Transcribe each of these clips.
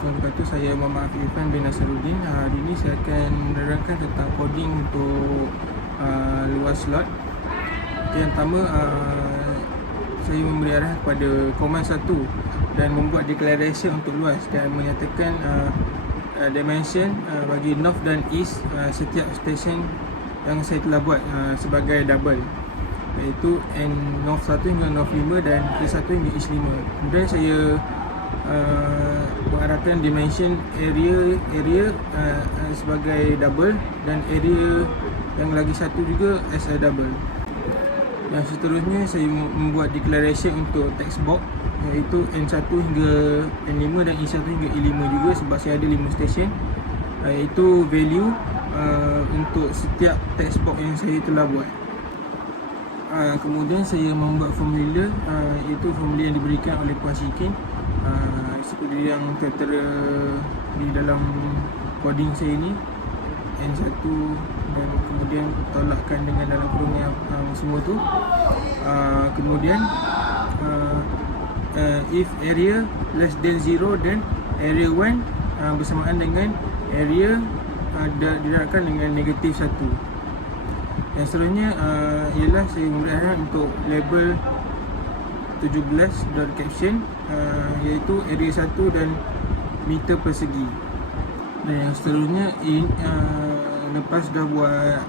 Assalamualaikum warahmatullahi wabarakatuh. Saya Muhammad Afiq Irfan bin Nasaruddin. Hari ini saya akan menerangkan tentang coding untuk luas slot. Yang pertama, saya memberi arahan kepada command 1 dan membuat declaration untuk luas dan menyatakan dimension bagi north dan east setiap stesen yang saya telah buat sebagai double, iaitu north 1 hingga north 5 dan east 1 hingga east 5. Kemudian saya mengarahkan dimension area sebagai double dan area yang lagi satu juga as a double. Yang seterusnya saya membuat declaration untuk text box, iaitu N1 hingga N5 dan E1 hingga E5 juga, sebab saya ada 5 stesen, iaitu value untuk setiap text box yang saya telah buat. Kemudian saya membuat formula, iaitu formula yang diberikan oleh Puan Shikin, seperti yang tertera di dalam coding saya ni, N1 dan kemudian tolakkan dengan dalam kurungan semua tu. Kemudian if area less than 0, then area 1 bersamaan dengan area didarabkan dengan negatif 1. Yang seterusnya ialah saya memberi arahan untuk label 17 caption, iaitu area 1 dan meter persegi. Dan yang seterusnya lepas dah buat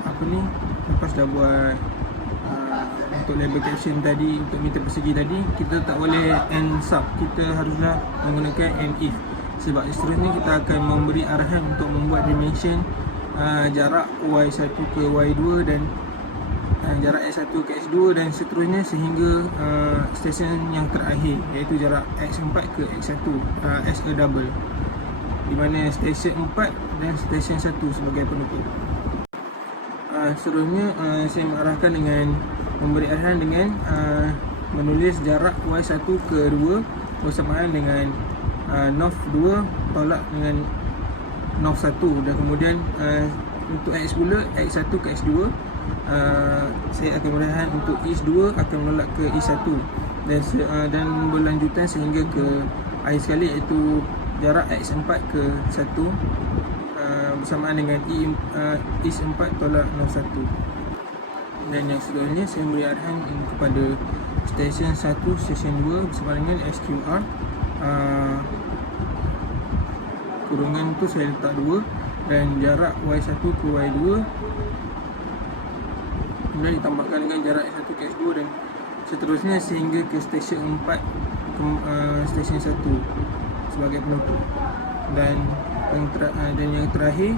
untuk label caption tadi, untuk meter persegi tadi, kita tak boleh end sub, kita haruslah menggunakan end if. Sebab seterusnya kita akan memberi arahan untuk membuat dimension jarak Y1 ke Y2 dan jarak X1 ke X2 dan seterusnya sehingga stesen yang terakhir, iaitu jarak X4 ke X1 as a double, di mana stesen 4 dan stesen 1 sebagai penutup. Seterusnya saya mengarahkan dengan memberi arahan dengan menulis jarak Y1 ke 2 bersamaan dengan north 2 tolak dengan north 1, dan kemudian untuk X pula, X1 ke X2, saya akan berahan untuk east 2 akan menolak ke east 1 dan berlanjutan sehingga ke akhir sekali, iaitu jarak X4 ke 1 bersamaan dengan east 4 tolak north 1. Dan yang seterusnya saya memberi arahan kepada stesen 1, stesen 2 bersama dengan SQR, kurungan tu saya letak 2 dan jarak Y1 ke Y2 kemudian ditambahkan dengan jarak X1 ke X2 dan seterusnya sehingga ke stesen 4 stesen 1 sebagai penutup. Dan yang terakhir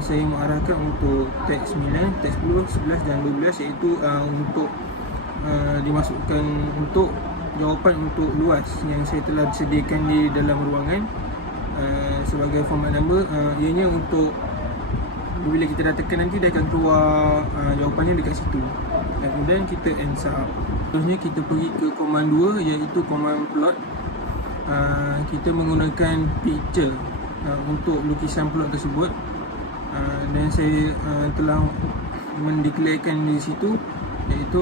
saya mengarahkan untuk teks 9, teks 10, 11 dan 12, iaitu untuk dimasukkan untuk jawapan untuk luas yang saya telah sediakan di dalam ruangan sebagai format number. Ianya untuk bila kita dah tekan nanti dia akan keluar jawapannya dekat situ, dan kemudian kita end sub. Terusnya kita pergi ke command 2, iaitu command plot. Kita menggunakan picture untuk lukisan plot tersebut, dan saya telah mendeklarkan di situ, iaitu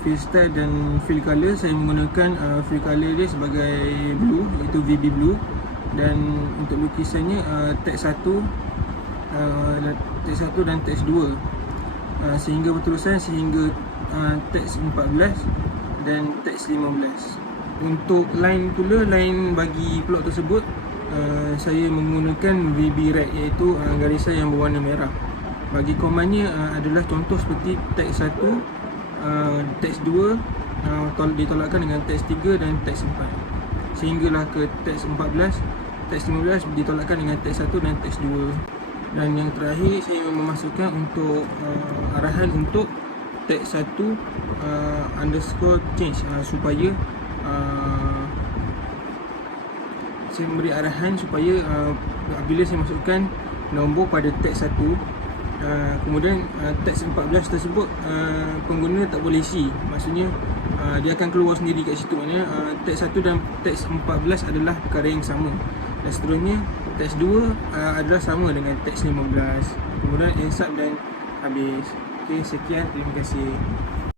fill style dan fill color. Saya menggunakan fill color dia sebagai blue, iaitu VB blue, dan untuk lukisannya teks 1 dan teks 2 sehingga berterusan sehingga teks 14 dan teks 15. Untuk line pula, line bagi plot tersebut, saya menggunakan VB red, iaitu garisan yang berwarna merah. Bagi komannya adalah contoh seperti teks 1, teks 2 ditolakkan dengan teks 3 dan teks 4 sehinggalah ke teks 14, teks 15 ditolakkan dengan teks 1 dan teks 2. Dan yang terakhir saya memasukkan untuk arahan untuk teks 1 underscore change, supaya saya memberi arahan supaya apabila saya masukkan nombor pada teks 1, kemudian teks 14 tersebut pengguna tak boleh isi, maksudnya dia akan keluar sendiri kat situ. Maknanya teks 1 dan teks 14 adalah perkara yang sama, dan seterusnya teks 2 adalah sama dengan teks 15, kemudian end sub dan habis. Okey, sekian, terima kasih.